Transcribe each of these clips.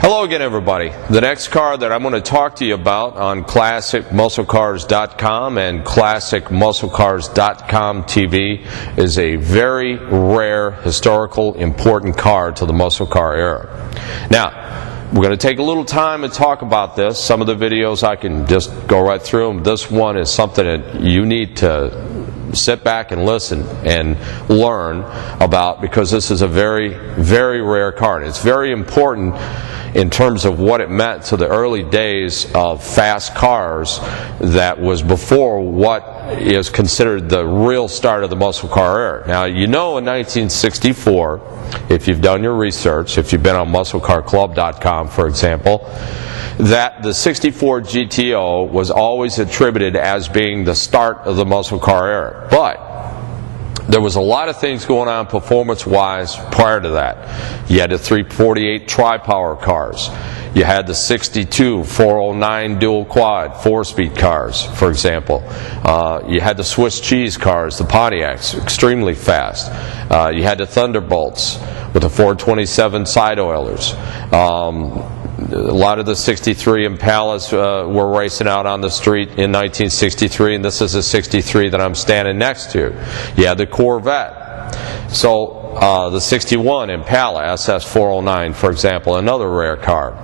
Hello again, everybody. The next car that I'm going to talk to you about on ClassicMuscleCars.com and ClassicMuscleCars.com TV is a very rare, historical, important car to the muscle car era. Now, we're going to take a little time and talk about this. Some of the videos I can just go right through them. This one is something that you need to sit back and listen and learn about, because this is a very, very rare car. And it's very important in terms of what it meant to the early days of fast cars that was before what is considered the real start of the muscle car era. Now, you know, in 1964, if you've done your research, if you've been on MuscleCarClub.com, for example, that the 64 GTO was always attributed as being the start of the muscle car era. But there was a lot of things going on performance-wise prior to that. You had the 348 tri-power cars. You had the 62 409 dual quad 4-speed cars, for example. You had the Swiss cheese cars, the Pontiacs, extremely fast. You had the Thunderbolts with the 427 side oilers. A lot of the 63 Impalas were racing out on the street in 1963, and this is a 63 that I'm standing next to. You had the Corvette. So the 61 Impala SS 409, for example, another rare car.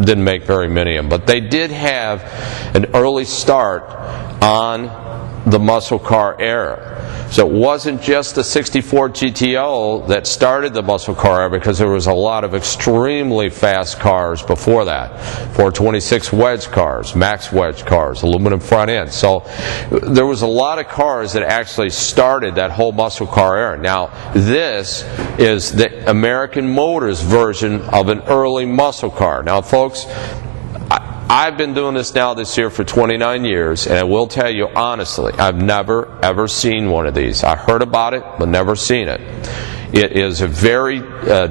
Didn't make very many of them, but they did have an early start on the muscle car era. So it wasn't just the 64 GTO that started the muscle car era, because there was a lot of extremely fast cars before that. 426 wedge cars, max wedge cars, aluminum front end. So there was a lot of cars that actually started that whole muscle car era. Now, this is the American Motors version of an early muscle car. Now, folks, I've been doing this now this year for 29 years, and I will tell you honestly, I've never ever seen one of these. I heard about it, but never seen it. It is a very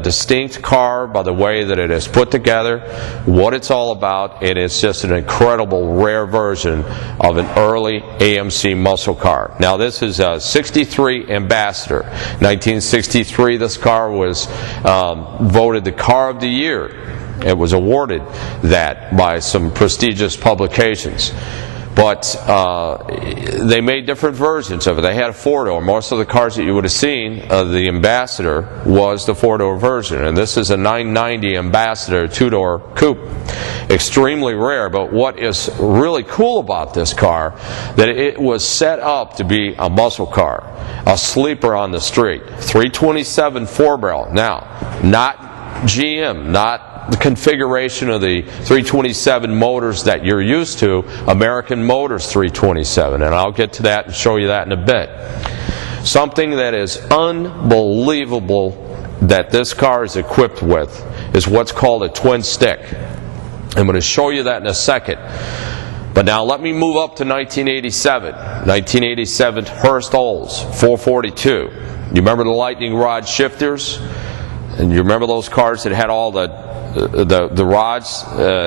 distinct car by the way that it is put together, what it's all about, and it's just an incredible rare version of an early AMC muscle car. Now, this is a 63 Ambassador. 1963, this car was voted the Car of the Year. It was awarded that by some prestigious publications. But they made different versions of it. They had a four-door. Most of the cars that you would have seen, the Ambassador, was the four-door version. And this is a 990 Ambassador two-door coupe. Extremely rare, but what is really cool about this car, that it was set up to be a muscle car, a sleeper on the street. 327 four-barrel. Now, not GM, not the configuration of the 327 motors that you're used to, American Motors 327, and I'll get to that and show you that in a bit. Something that is unbelievable that this car is equipped with is what's called a twin stick. I'm going to show you that in a second. But now let me move up to 1987. 1987 Hurst Olds 442. You remember the lightning rod shifters? And you remember those cars that had all the rods?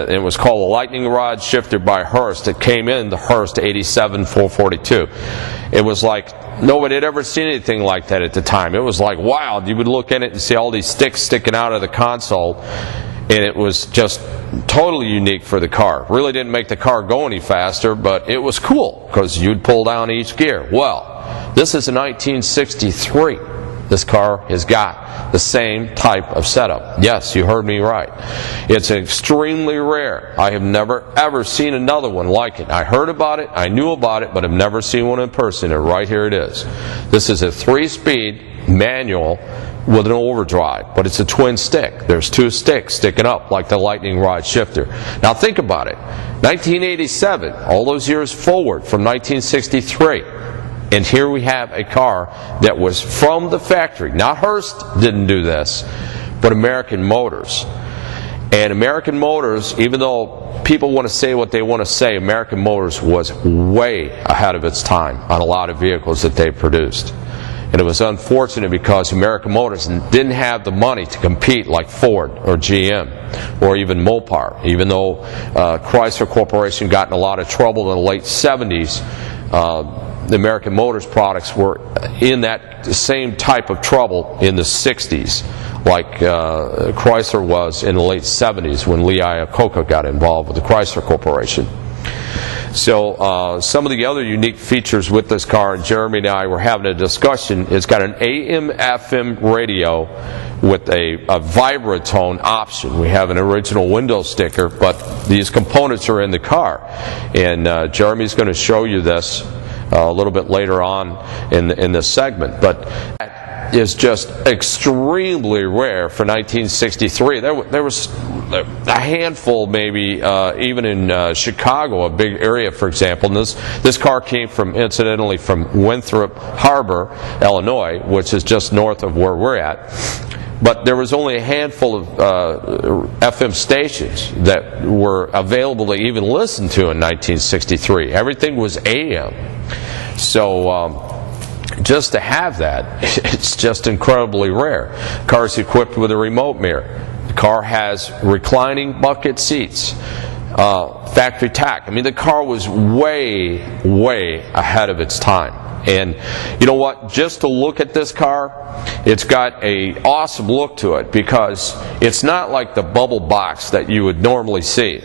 It was called a lightning rod shifter by Hurst. It came in the Hurst 87 442. It was like nobody had ever seen anything like that at the time. It was like wild. You would look at it and see all these sticks sticking out of the console, and it was just totally unique for the car. Really didn't make the car go any faster, but it was cool because you'd pull down each gear. Well, this is a 1963. This car has got the same type of setup. Yes, you heard me right. It's extremely rare. I have never ever seen another one like it. I heard about it, I knew about it, but I've never seen one in person, and right here it is. This is a 3-speed manual with an overdrive, but it's a twin stick. There's 2 sticks sticking up like the lightning rod shifter. Now think about it. 1987, all those years forward from 1963. And here we have a car that was from the factory. Not Hurst didn't do this, but American Motors. And American Motors, even though people want to say what they want to say, American Motors was way ahead of its time on a lot of vehicles that they produced. And it was unfortunate because American Motors didn't have the money to compete like Ford or GM or even Mopar. Even though Chrysler Corporation got in a lot of trouble in the late 70s, the American Motors products were in that same type of trouble in the 60s. like Chrysler was in the late 70s when Lee Iacocca got involved with the Chrysler Corporation. So some of the other unique features with this car, and Jeremy and I were having a discussion, it's got an AM/FM radio with a vibratone option. We have an original window sticker, but these components are in the car. And Jeremy's going to show you this a little bit later on in this segment. But is just extremely rare for 1963. There was a handful, maybe even in Chicago, a big area, for example. And this car came incidentally from Winthrop Harbor, Illinois, which is just north of where we're at. But there was only a handful of FM stations that were available to even listen to in 1963. Everything was AM. So just to have that, it's just incredibly rare. The car is equipped with a remote mirror. The car has reclining bucket seats, factory tack. I mean, the car was way, way ahead of its time. And you know what? Just to look at this car, it's got an awesome look to it because it's not like the bubble box that you would normally see.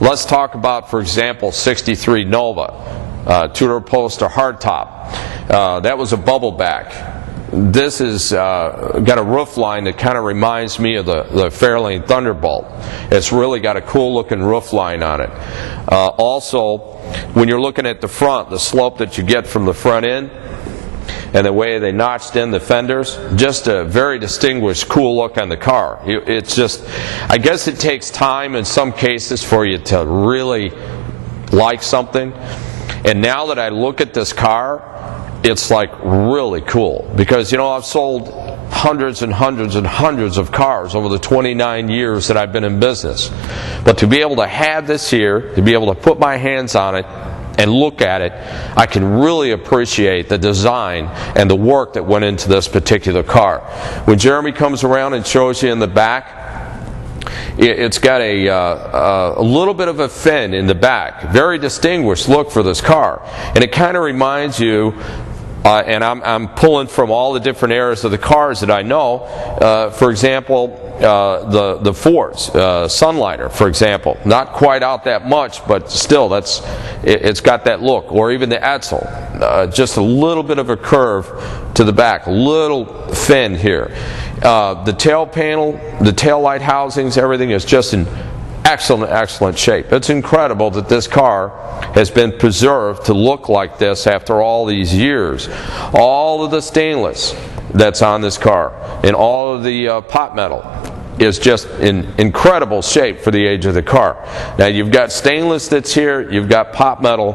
Let's talk about, for example, 63 Nova, two-door poster hardtop. That was a bubble back. This has got a roof line that kind of reminds me of the Fairlane Thunderbolt. It's really got a cool looking roof line on it. Also, when you're looking at the front, the slope that you get from the front end and the way they notched in the fenders, just a very distinguished, cool look on the car. It's just, I guess it takes time in some cases for you to really like something. And now that I look at this car, it's like really cool because, you know, I've sold hundreds and hundreds and hundreds of cars over the 29 years that I've been in business. But to be able to have this here, to be able to put my hands on it and look at it, I can really appreciate the design and the work that went into this particular car. When Jeremy comes around and shows you in the back, it's got a little bit of a fin in the back. Very distinguished look for this car. And it kind of reminds you, and I'm pulling from all the different eras of the cars that I know. For example, the Ford's Sunlighter, for example. Not quite out that much, but still, it's got that look. Or even the Edsel. Just a little bit of a curve to the back. A little fin here. The tail panel, the tail light housings, everything is just in excellent shape. It's incredible that this car has been preserved to look like this after all these years. All of the stainless that's on this car and all of the pot metal is just in incredible shape for the age of the car. Now you've got stainless that's here, you've got pot metal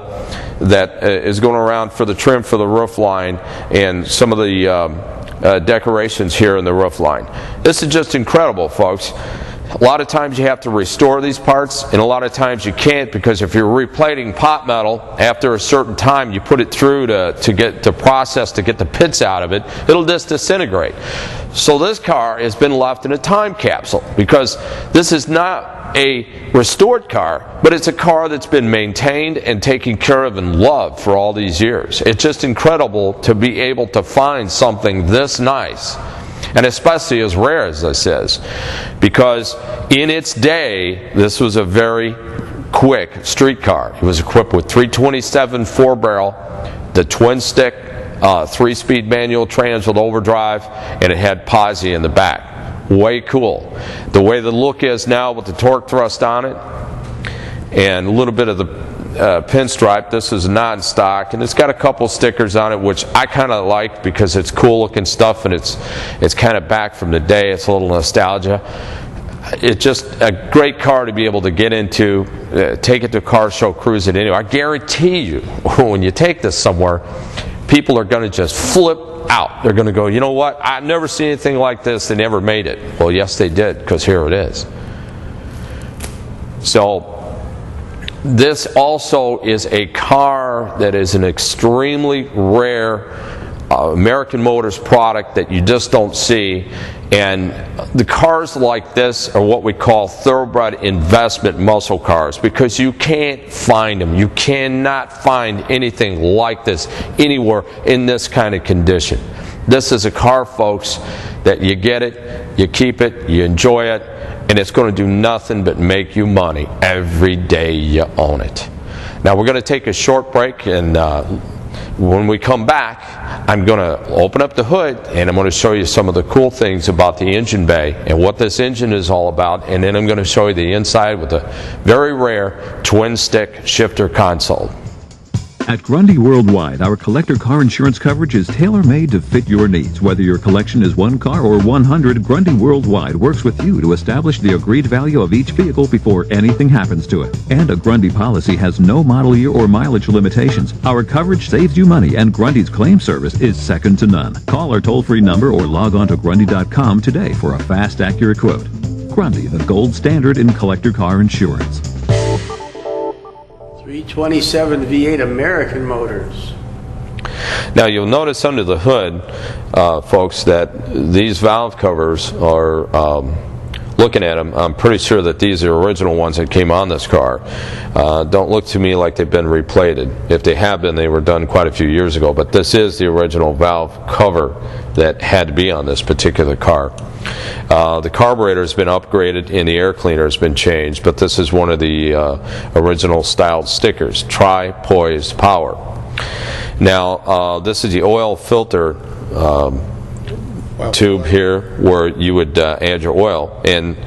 that is going around for the trim for the roof line and some of the decorations here in the roof line. This is just incredible, folks. A lot of times you have to restore these parts, and a lot of times you can't because if you're replating pot metal, after a certain time you put it through to process to get the pits out of it, it'll just disintegrate. So this car has been left in a time capsule because this is not a restored car, but it's a car that's been maintained and taken care of and loved for all these years. It's just incredible to be able to find something this nice. And especially as rare as this is, because in its day, this was a very quick street car. It was equipped with 327 4-barrel, the twin-stick 3-speed manual trans with overdrive, and it had posi in the back. Way cool. The way the look is now with the torque thrust on it, and a little bit of the pinstripe. This is non-stock, and it's got a couple stickers on it, which I kind of like because it's cool looking stuff, and it's kind of back from the day. It's a little nostalgia. It's just a great car to be able to get into, take it to a car show, cruise it anyway. I guarantee you, when you take this somewhere, people are going to just flip out. They're going to go, you know what? I've never seen anything like this. They never made it. Well, yes, they did, because here it is. So this also is a car that is an extremely rare American Motors product that you just don't see. And the cars like this are what we call thoroughbred investment muscle cars because you can't find them. You cannot find anything like this anywhere in this kind of condition. This is a car, folks, that you get it, you keep it, you enjoy it, and it's going to do nothing but make you money every day you own it. Now we're going to take a short break, and when we come back, I'm going to open up the hood and I'm going to show you some of the cool things about the engine bay and what this engine is all about, and then I'm going to show you the inside with a very rare twin stick shifter console. At Grundy Worldwide, our collector car insurance coverage is tailor-made to fit your needs. Whether your collection is 1 car or 100, Grundy Worldwide works with you to establish the agreed value of each vehicle before anything happens to it. And a Grundy policy has no model year or mileage limitations. Our coverage saves you money, and Grundy's claim service is second to none. Call our toll-free number or log on to Grundy.com today for a fast, accurate quote. Grundy, the gold standard in collector car insurance. 327 V8 American motors. Now you'll notice under the hood, folks, that these valve covers are, looking at them, I'm pretty sure that these are original ones that came on this car. Don't look to me like they've been replated. If they have been, they were done quite a few years ago, but this is the original valve cover that had to be on this particular car. The carburetor has been upgraded and the air cleaner has been changed, but this is one of the original styled stickers, Tri-Poised Power. Now this is the oil filter tube here where you would add your oil, and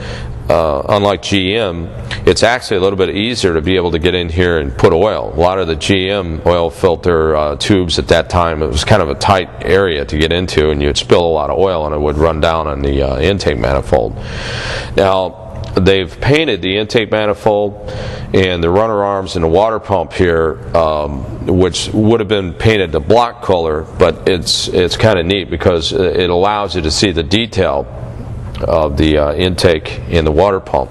unlike GM, it's actually a little bit easier to be able to get in here and put oil. A lot of the GM oil filter tubes at that time, it was kind of a tight area to get into, and you'd spill a lot of oil and it would run down on the intake manifold. Now they've painted the intake manifold and the runner arms and the water pump here, which would have been painted the block color, but it's kind of neat because it allows you to see the detail of the intake in the water pump.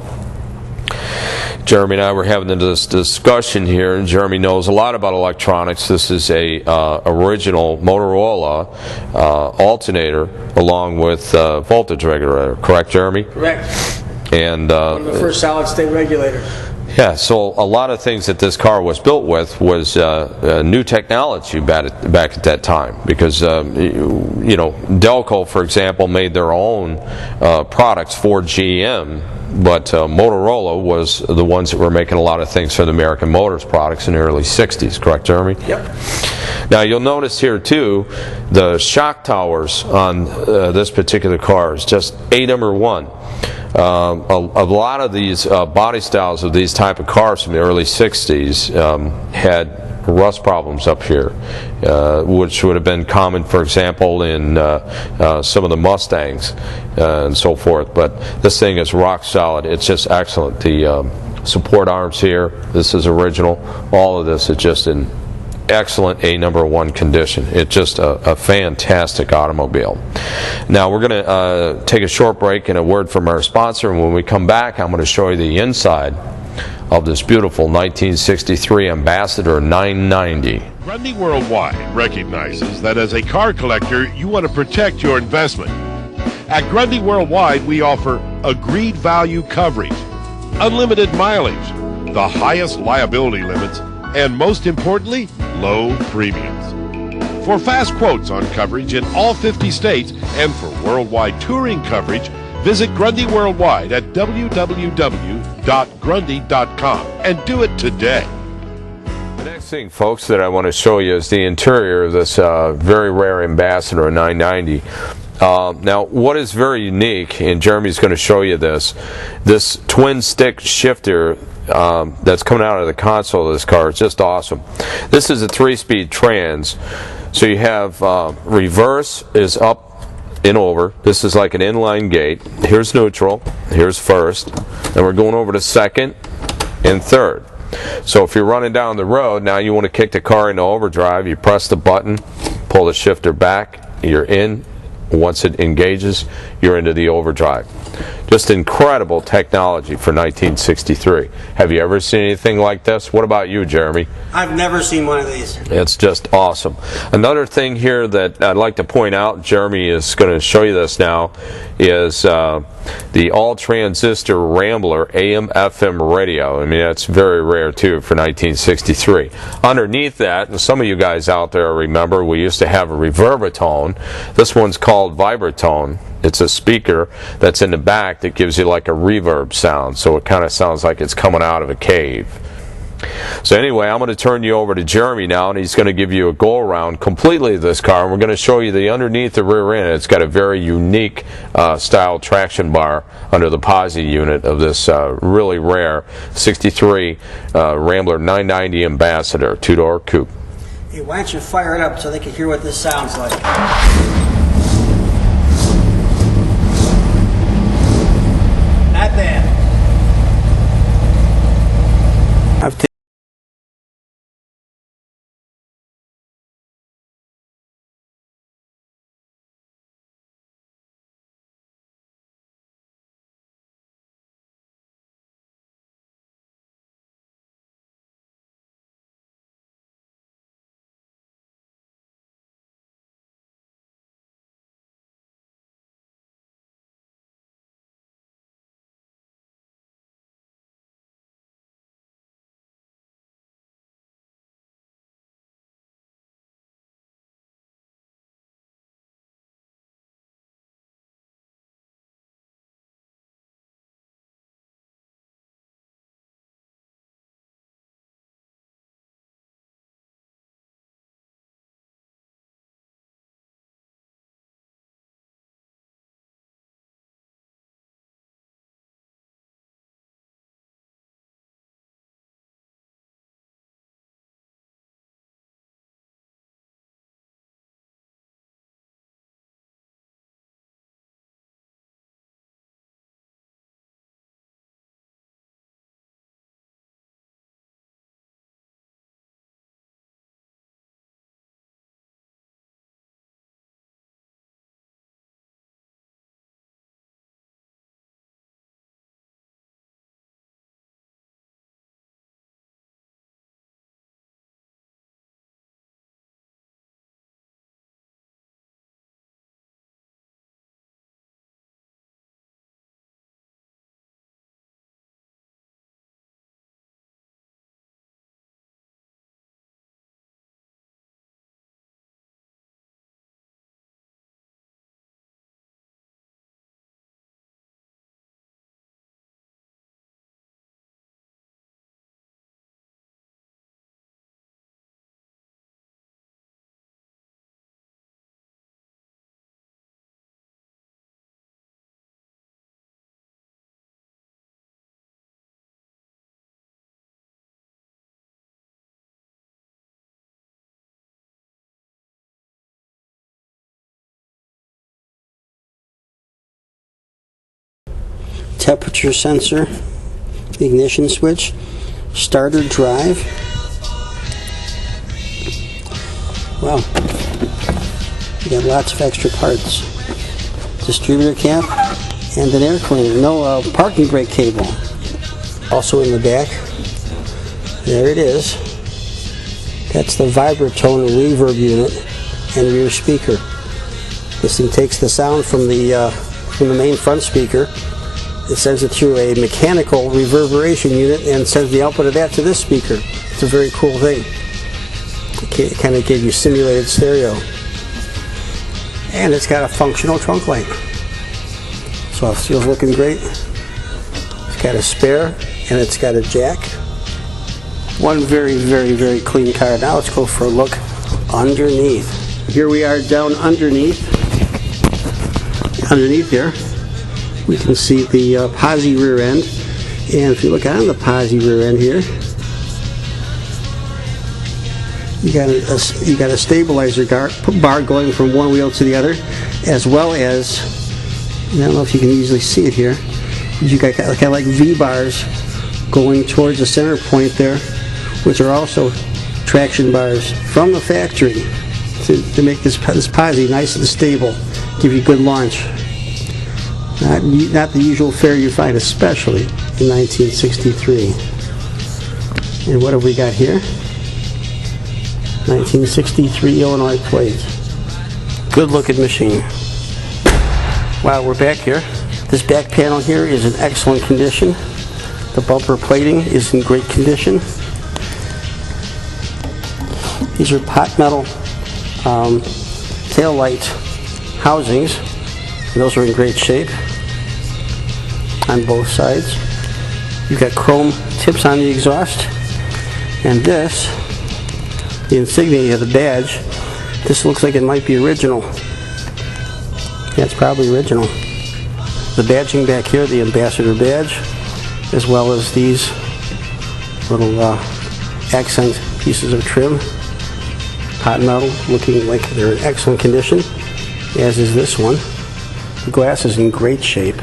Jeremy and I were having this discussion here, and Jeremy knows a lot about electronics. This is a original Motorola alternator along with voltage regulator. Correct, Jeremy? Correct. And one of the first solid-state regulators. Yeah, so a lot of things that this car was built with was new technology back at that time, because you know, Delco, for example, made their own products for GM, but Motorola was the ones that were making a lot of things for the American Motors products in the early 60s. Correct, Jeremy? Yep. Now you'll notice here too, the shock towers on this particular car is just A#1. A lot of these body styles of these type of cars from the early 60s had rust problems up here, which would have been common, for example, in some of the Mustangs and so forth. But this thing is rock solid. It's just excellent. The support arms here, this is original. All of this is just in excellent A#1 condition. It's just a fantastic automobile. Now we're going to take a short break and a word from our sponsor, and when we come back I'm going to show you the inside of this beautiful 1963 Ambassador 990. Grundy Worldwide recognizes that as a car collector you want to protect your investment. At Grundy Worldwide we offer agreed value coverage, unlimited mileage, the highest liability limits, and most importantly, low premiums. For fast quotes on coverage in all 50 states and for worldwide touring coverage, visit Grundy Worldwide at www.grundy.com and do it today. The next thing, folks, that I want to show you is the interior of this very rare Ambassador 990. Now, what is very unique, and Jeremy's going to show you this twin stick shifter that's coming out of the console of this car is just awesome. This is a 3-speed trans, so you have reverse is up and over. This is like an inline gate. Here's neutral, here's first, and we're going over to second and third. So if you're running down the road, now you want to kick the car into overdrive, you press the button, pull the shifter back, you're in. Once it engages, you're into the overdrive. Just incredible technology for 1963. Have you ever seen anything like this? What about you, Jeremy? I've never seen one of these. It's just awesome. Another thing here that I'd like to point out, Jeremy is going to show you this now, is the all-transistor Rambler AM/FM radio. I mean, that's very rare, too, for 1963. Underneath that, and some of you guys out there remember, we used to have a reverbatone. This one's called vibratone. It's a speaker that's in the back that gives you like a reverb sound, so it kind of sounds like it's coming out of a cave. So anyway, I'm going to turn you over to Jeremy now, and he's going to give you a go-around completely of this car, and we're going to show you the underneath the rear end. It's got a very unique style traction bar under the posi unit of this really rare 63 Rambler 990 Ambassador two-door coupe. Hey, why don't you fire it up so they can hear what this sounds like? Not bad. Temperature sensor, ignition switch, starter drive. Wow, you got lots of extra parts. Distributor cap and an air cleaner. No parking brake cable. Also in the back, there it is. That's the vibratone reverb unit and rear speaker. This thing takes the sound from the main front speaker. It sends it through a mechanical reverberation unit and sends the output of that to this speaker. It's a very cool thing. It kind of gave you simulated stereo. And it's got a functional trunk light. So it feels looking great. It's got a spare and it's got a jack. One very, very, very clean car. Now let's go for a look underneath. Here we are down underneath. Underneath here, we can see the posi rear end, and if you look on the posi rear end here, you got a stabilizer bar going from one wheel to the other, as well as, I don't know if you can easily see it here, you got kind of like V-bars going towards the center point there, which are also traction bars from the factory to make this posi nice and stable, give you good launch. Not the usual fare you find, especially in 1963. And what have we got here? 1963 Illinois plate. Good looking machine. Wow, we're back here. This back panel here is in excellent condition. The bumper plating is in great condition. These are pot metal tail light housings. And those are in great shape on both sides. You've got chrome tips on the exhaust. And this, the insignia of the badge, this looks like it might be original. Yeah, it's probably original. The badging back here, the ambassador badge, as well as these little accent pieces of trim. Hot metal, looking like they're in excellent condition, as is this one. The glass is in great shape.